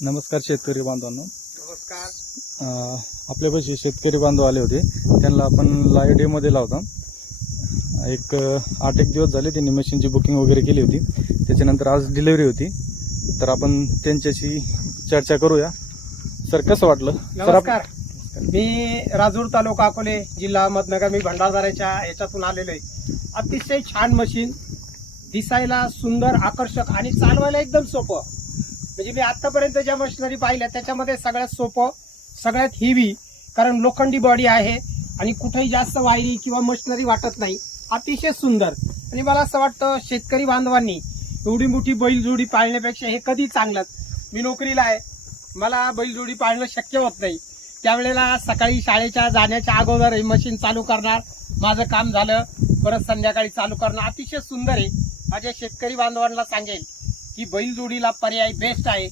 नमस्कार शेतकरी बांधवांनो. नमस्कार. आपल्यापाशी शेतकरी बांधव आले होते, त्यांना आपण लाईव्ह डे मध्ये लावता. एक 8-1 दिवस झाले त्यांनी मशीनची बुकिंग वगैरे केली होती. त्याच्यानंतर आज डिलिव्हरी होती, तर आपण त्यांच्याशी चर्चा करूया. सर, कसं वाटलं? नमस्कार. मी राजूर तालुका अकोले जिल्हा अहमदनगर, मी भंडारदऱ्याच्या याच्यातून आलेलो आहे. अतिशय छान मशीन, दिसायला सुंदर, आकर्षक आणि चालवायला एकदम सोपं. म्हणजे मी आतापर्यंत ज्या मशिनरी पाहिल्या त्याच्यामध्ये सगळ्यात सोपं, सगळ्यात हेवी, कारण लोखंडी बॉडी आहे आणि कुठेही जास्त वायरी किंवा मशिनरी वाटत नाही. अतिशय सुंदर. आणि मला असं वाटतं शेतकरी बांधवांनी एवढी मोठी बैलजोडी पाळण्यापेक्षा हे कधी चांगलंच. मी नोकरीला आहे, मला बैलजोडी पाळणं शक्य होत नाही. त्यावेळेला सकाळी शाळेच्या जाण्याच्या अगोदर ही मशीन चालू करणार, माझं काम झालं, परत संध्याकाळी चालू करणार. अतिशय सुंदर आहे. माझ्या शेतकरी बांधवांना सांगेल की बैलजोडीला पर्याय बेस्ट आहे.